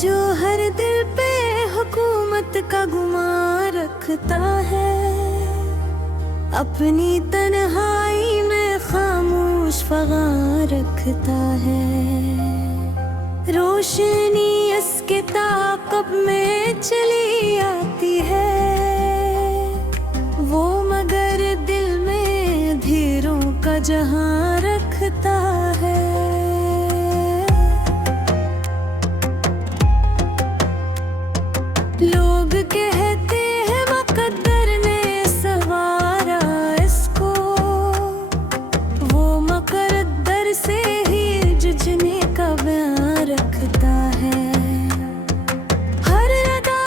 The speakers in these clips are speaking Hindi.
जो हर दिल पे हुकूमत का गुमान रखता है, अपनी तन्हाई में खामोश फगां रखता है। रोशनी इसके ताक़ब में चली आती है, वो मगर दिल में अंधेरों का जहां रखता है। लोग कहते हैं मुक़द्दर ने सवारा इसको, वो मुक़द्दर से ही जुझने का बयान रखता है। हर अदा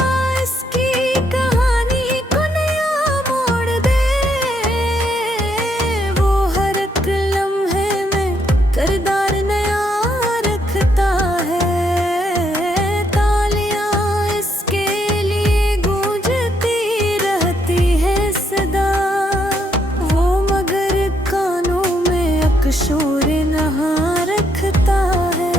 इसकी कहानी को नया मोड़ दे, वो हर एक लम्हे में किरदार नया रखता है। तालियां इसके लिए गूंजती रहती है सदा, वो मगर कानों में अकशोर नहा रखता है।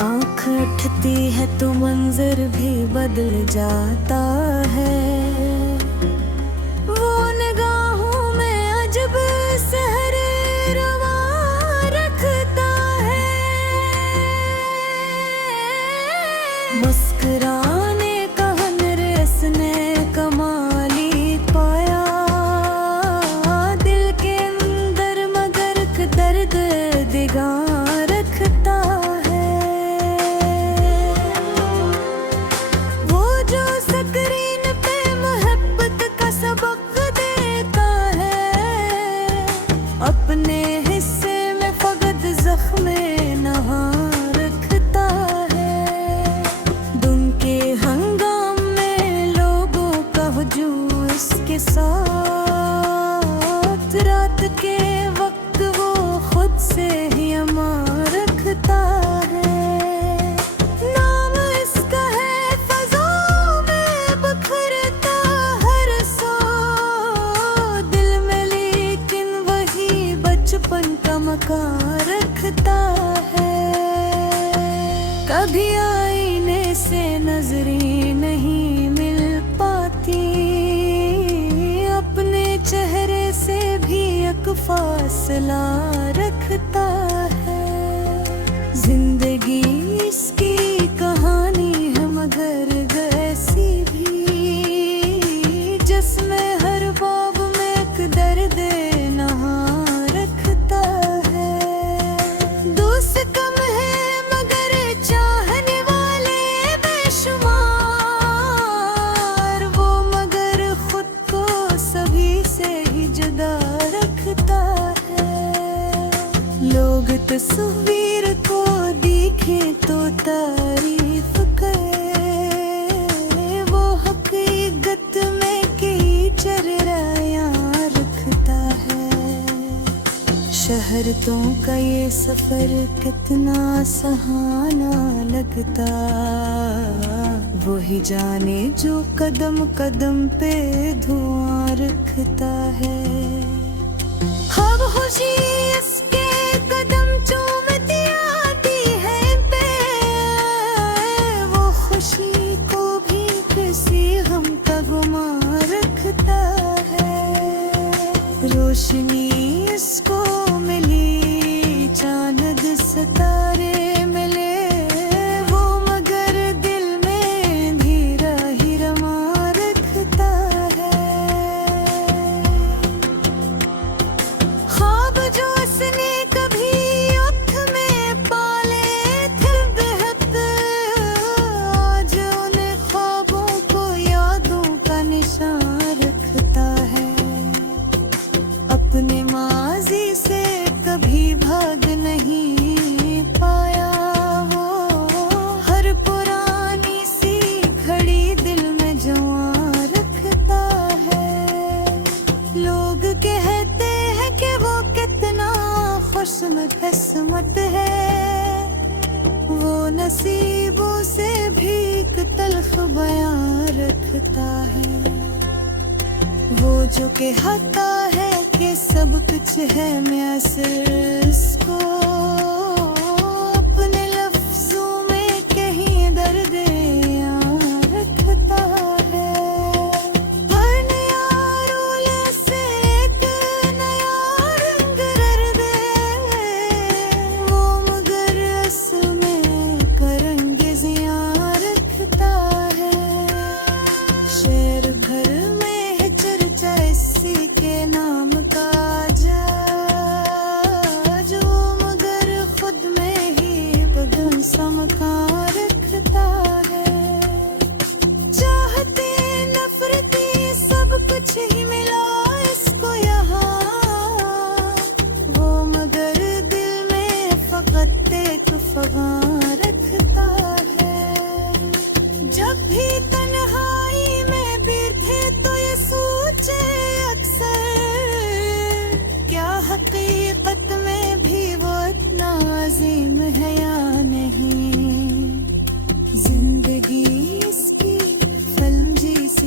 आँख उठती है तो मंजर भी बदल जाता है, वो निगाहों में अजब सहर रवा रखता है। मुस्कुराने का हुनर इसने कमाली पाया, दिल के अंदर मगर दर्द दिगां रखता है। वो जो स्क्रीन पे मोहब्बत का सबक देता है, अपने हिस्से में फकत ज़ख्म नहा रखता है। दिन के हंगाम में लोगों का हुजूम इसके साथ, रात के वक्त वो खुद से ही अमा रखता है। नाम इसका है फ़ज़ाओं में बिखरता हर सो दिल में, लेकिन वही बचपन का मकान रखता है। कभी आईने से नजरें नहीं मिल पाती, अपने चेहरे से भी एक फासला रखता है। जिंदगी इसकी कहानी है मगर ऐसी भी, जिसमें हर बाब में एक दर्द नहा रखता है। दोस्त कम है मगर चाहने वाले बेशुमार, वो मगर खुद को सभी से ही जुदा रखता है। लोग तस्वीर को देखें तो तारीफ करे, वो हकीकत में कई चर्रायां रखता है। शहरतों का ये सफर कितना सहाना लगता, वो ही जाने जो कदम कदम पे धुआं रखता है। हम खुशी इसके कदम चूमती आती है पे, वो खुशी को भी किसी गम का गुमान रखता है। रोशनी इसको मिली, चांद सितारे मिले, वो मगर दिल में धीरा ही रमा रखता है। ख्वाब जो उसने कभी आँख में पाले थे बेहद, आज उन ख्वाबों को यादों का निशान रखता है। अपने माजी से कभी भाग नहीं पाया, वो हर पुरानी सी घड़ी दिल में जवां रखता है। लोग कहते हैं कि वो कितना खुशकिस्मत है, वो नसीबों से भी एक तल्ख बयां रखता है। वो जो कहता है कि सब कुछ है मैसर, इसको अपने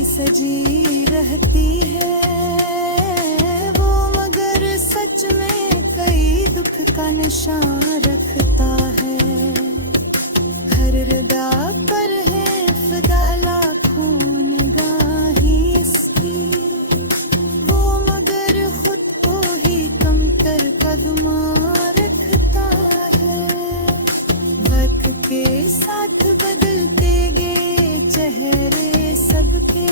सजी रहती है वो, मगर सच में कई दुख का निशान रखता है। हर रदा पर है फिदा लाखों निगाहें इसकी, वो मगर खुद को ही कमतर कदमा रखता है। वक्त के साथ बदलते गए चेहरे सबके,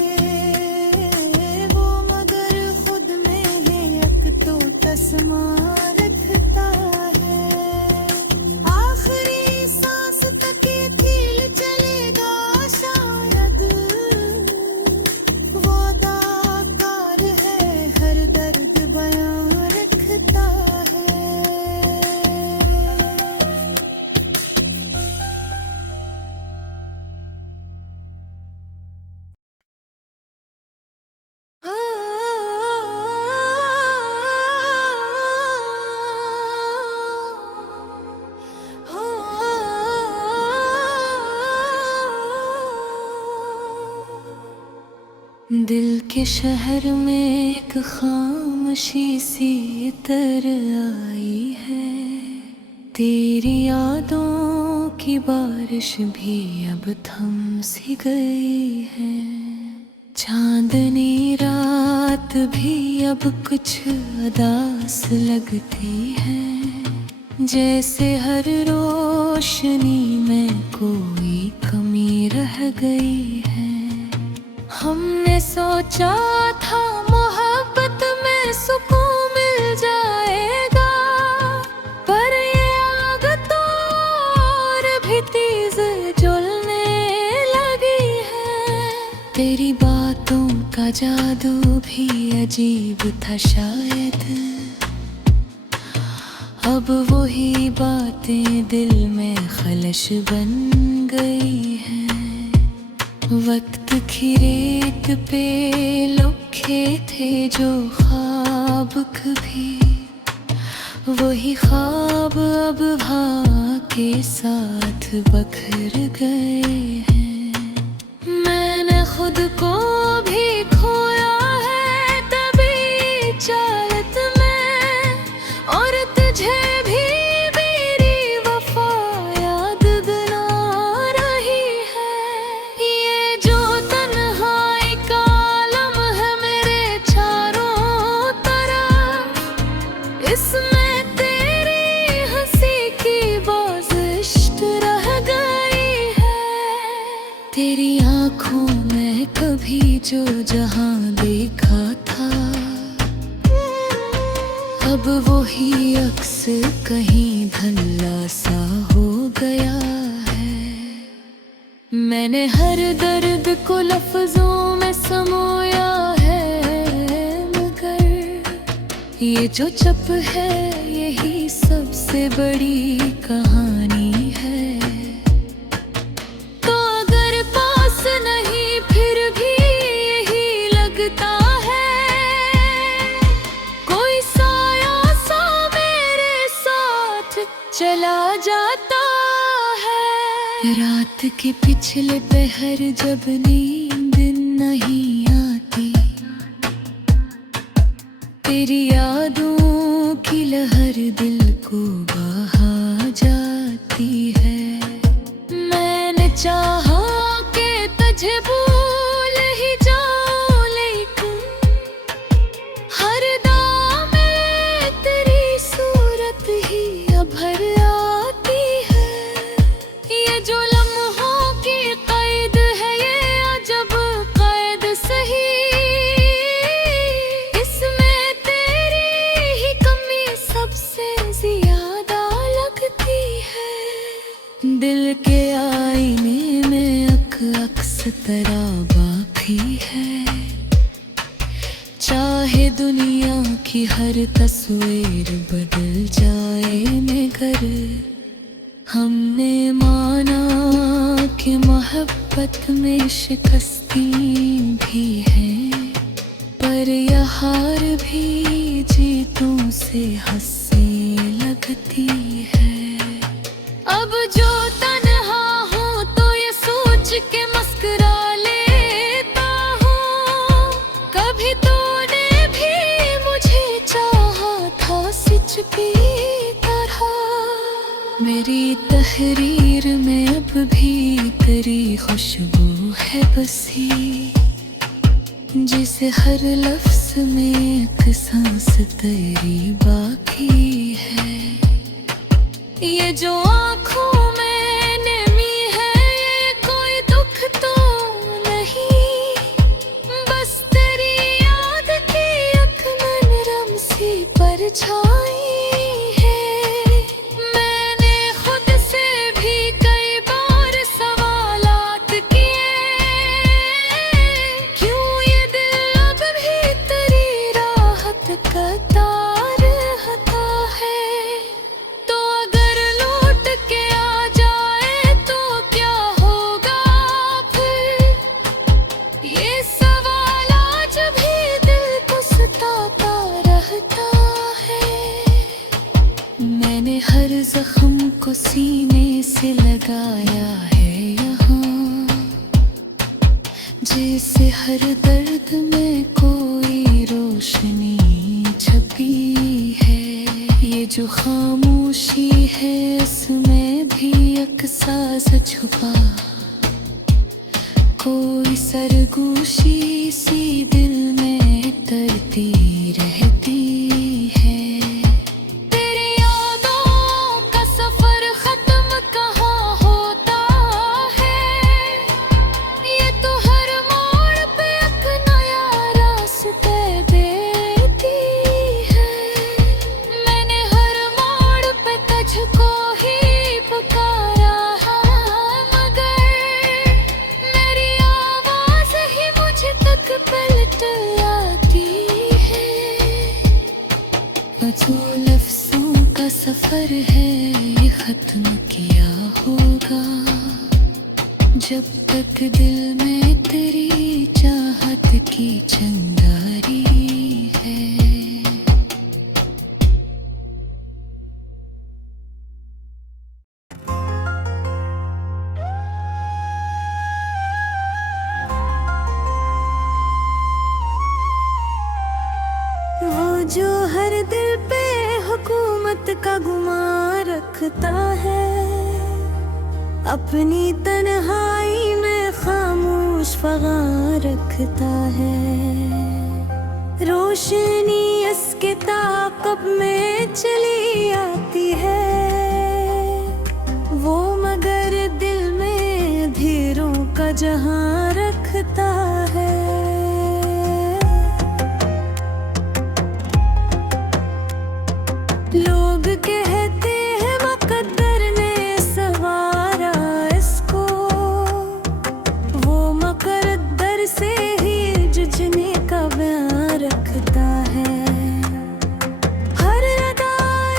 वो मगर खुद में है यक तो तस्मा रखता है। आखिरी सांस तक ये खेल चलेगा शायद, वो अदाकार है हर दर्द बयां रखता है। दिल के शहर में एक खामोशी सी तर आई है, तेरी यादों की बारिश भी अब थम सी गई है। चांदनी रात भी अब कुछ उदास लगती है, जैसे हर रोशनी में कोई कमी रह गई है। हमने सोचा था मोहब्बत में सुकून मिल जाएगा, पर ये आग तो और भी तेज जलने लगी है। तेरी बातों का जादू भी अजीब था शायद, अब वही बातें दिल में खलश बन गई है। वक्त की रेत पे लिखे थे जो ख्वाब कभी, वही ख्वाब अब हवा के साथ बखर गए हैं। मैंने खुद को भी खोया है तभी चाहत में, और तुझे भी मेरी वफा याद दिला रही है। ये जो तन्हाई का आलम है मेरे चारों तरफ, इसमें तेरी हंसी की बाज़िश्त रह गई है। तेरी आँखों में कभी जो जहां देखा था, अब वही अक्स कहीं धुंधला सा हो गया है। मैंने हर दर्द को लफ्जों में समोया है, मगर ये जो चप है यही सबसे बड़ी कहानी है। तो अगर पास नहीं फिर भी यही लगता है, कोई साया सा मेरे साथ चला जाता है। रात के पिछले पहर जब नींद नहीं आती, तेरी यादों की लहर दिल को बहा जाती है। मैंने चाहा कि तुझे भूल ही जाऊं, लेकिन हर दाम में तेरी सूरत ही अभर आती है। ये जो लम्हों की कैद है ये अजब कैद सही, इसमें तेरी ही कमी सबसे ज्यादा लगती है। दिल के आईने में अक्स तरह बाकी है, चाहे दुनिया की हर तस्वीर बदल जाए मगर हमने माना कि मोहब्बत में शिकस्ती भी है, पर यह हार भी जीतों से हंसी लगती है। अब जो तन्हा हूँ तो ये सोच के मुस्कुरा लेता हूँ तेरी तहरीर में अब भी तेरी खुशबू है बसी, जिसे हर लफ्ज में एक सांस तेरी बाकी है। ये जो आँखों में नमी है ये कोई दुख तो नहीं, बस तेरी याद की एक मनरम सी परछाई है। मैंने खुद से भी कई बार सवालात किए, क्यों ये दिल अब भी तेरी राहत का तार रहता है। तो अगर लौट के आ जाए तो क्या होगा फिर, ये सवाल आज भी दिल को सताता रहता है। मैंने हर जख्म को सीने से लगाया है यहाँ, जैसे हर दर्द में कोई रोशनी छपी है। ये जो खामोशी है इसमें भी एक साज छुपा, कोई सरगोशी सी दिल में तरती रहती है। तेरी यादों का सफर खत्म कहाँ होता है, ये तो हर मोड़ पे एक नया रास्ता देती है। मैंने हर मोड़ पे तुझको ही पुकारा है, मगर मेरी आवाज ही मुझ तक पलट आती है। जो लफ्जों का सफर है ये खत्म किया होगा, जब तक दिल में तेरी चाहत की चिंगारी है। वो जो हर दिल पे हुकूमत का गुमान रखता है, अपनी तन्हाई में खामोश फगां रखता है। रोशनी इसके ताक़ब में चली आती है, वो मगर दिल में अंधेरों का जहां रखता है। लोग कहते हैं मुक़द्दर ने सवारा इसको, वो मुक़द्दर से ही जुझने का बयान रखता है। हर अदा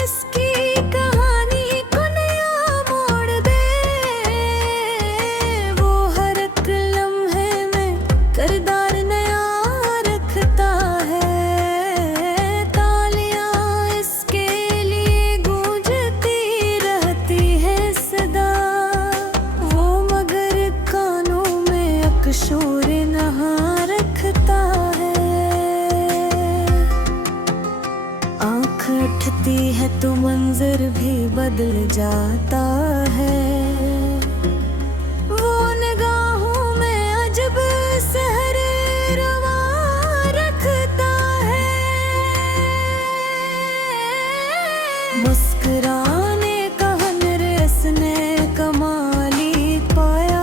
इसकी कहानी को नया मोड़ दे, वो हर एक लम्हे में किरदार नया रखता है। शोर नहा रखता है। आँख उठती है तो मंजर भी बदल जाता है, वो निगाहों में अजब सहर रवा रखता है। मुस्कुराने का हुनर इसने कमाली पाया,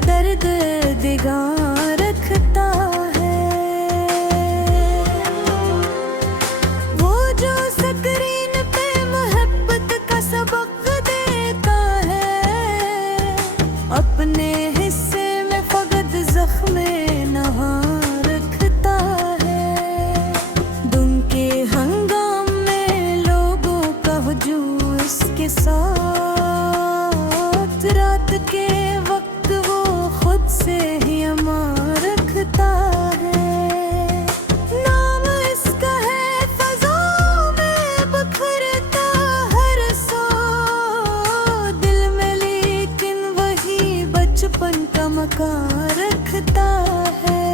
दर्द दिगां रखता है। वो जो स्क्रीन पे मोहब्बत का सबक देता है, अपने हिस्से में फकत ज़ख्म नहा रखता है। दुम के हंगाम में लोगों का हुजूम इसके साथ, रात के वक्त वो खुद से ही अमां रखता है। नाम इसका है फ़ज़ाओं में बिखरता हर सो दिल में, लेकिन वही बचपन का मकान रखता है।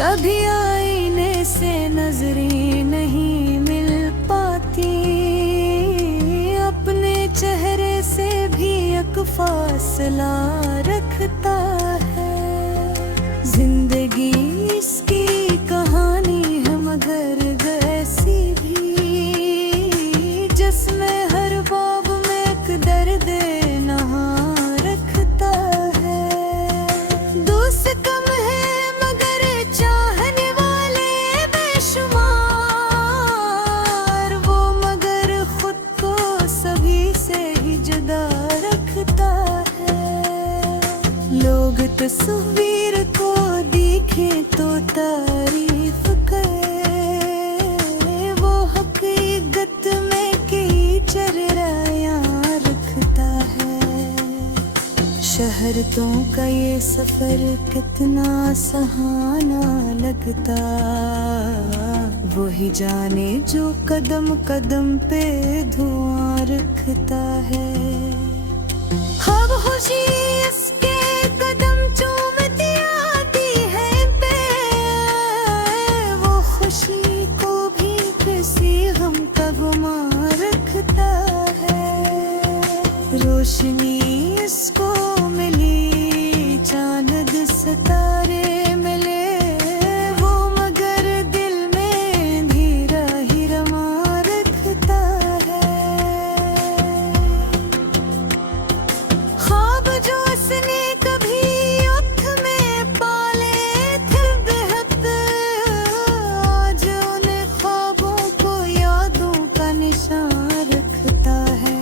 कभी आईने से नजरें नहीं मिल की, अपने चेहरे से भी एक फासला रखता है। जिंदगी इसकी कहानी है मगर ऐसी भी, जिसमें हर बाब में एक दर्द नहा रखता है। दोस्त कम है मगर चाहने वाले बेशुमार, वो मगर खुद को सभी से ही जुदा रखता है। लोग तस्वीर को देखें तो तारीफ करे, वो हकीकत में कई चर्रायां रखता है। शहरतों का ये सफर कितना सहाना लगता, वो ही जाने जो कदम कदम पे धुआं रखता है। अब खुशी इसके कदम चूमती आती है पे, वो खुशी को भी किसी गम का गुमान रखता है। रोशनी इसको मिली, चांद सितारे मिले, वो मगर दिल में धीरा ही रमा रखता है। ख्वाब जो उसने कभी आँख में पाले थे बेहद, आज उन ख्वाबों को यादों का निशान रखता है।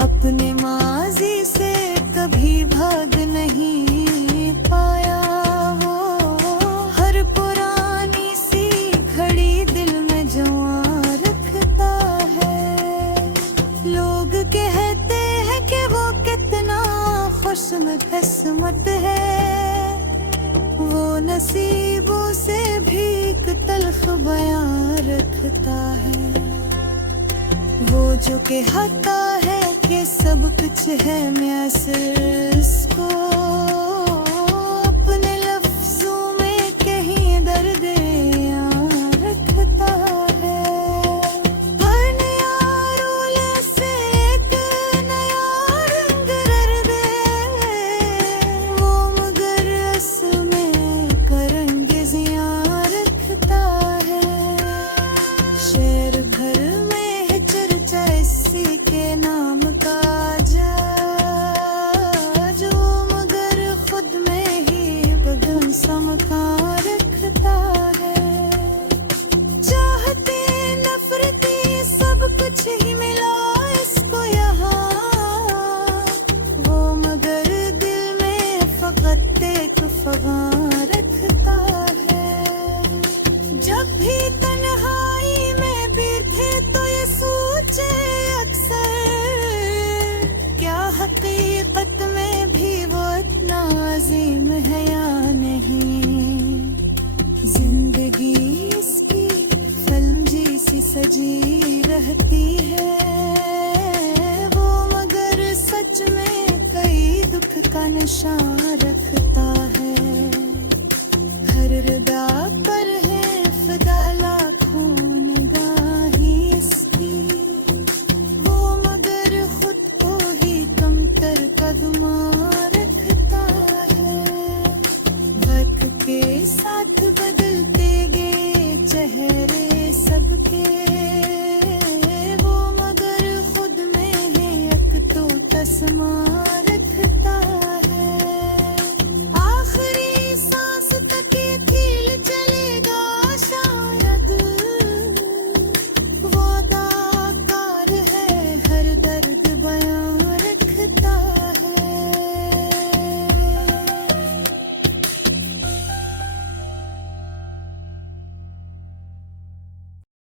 अपने माजी से कभी भाग नहीं पाया, वो हर पुरानी सी घड़ी दिल में जवां रखता है। लोग कहते हैं कि वो कितना खुशकिस्मत है, वो नसीबों से भी एक तल्ख बयां रखता है। वो जो कहता है कि सब कुछ है मैसर, इसको अपने लफ्जों में कहीं दर्द यहाँ रखता है। हर नया रोल से एक नया रंग दे, वो मगर असल में करंगेजियां रखता है। शहर भर में है चर्चा इसी के नाम का, जो मगर खुद में ही बदन समका रखता है। चाहते नफरती सब कुछ ही मिला इसको यहाँ, वो मगर दिल में फकत एक फगां रखता है। जब भी तन्हाई में बैठे तो ये सोचे अक्सर, क्या हकीकत में भी वो इतना अजीम है या नहीं। जिंदगी इसकी फिल्म जैसी सजी रहती है, वो मगर सच में कई दुख का निशान रखता है। हर रदा पर है फिदा लाखों निगाहें इसकी, वो मगर खुद को ही कमतर कदमा रखता है। वक्त के साथ बदलते गए चेहरे सबके,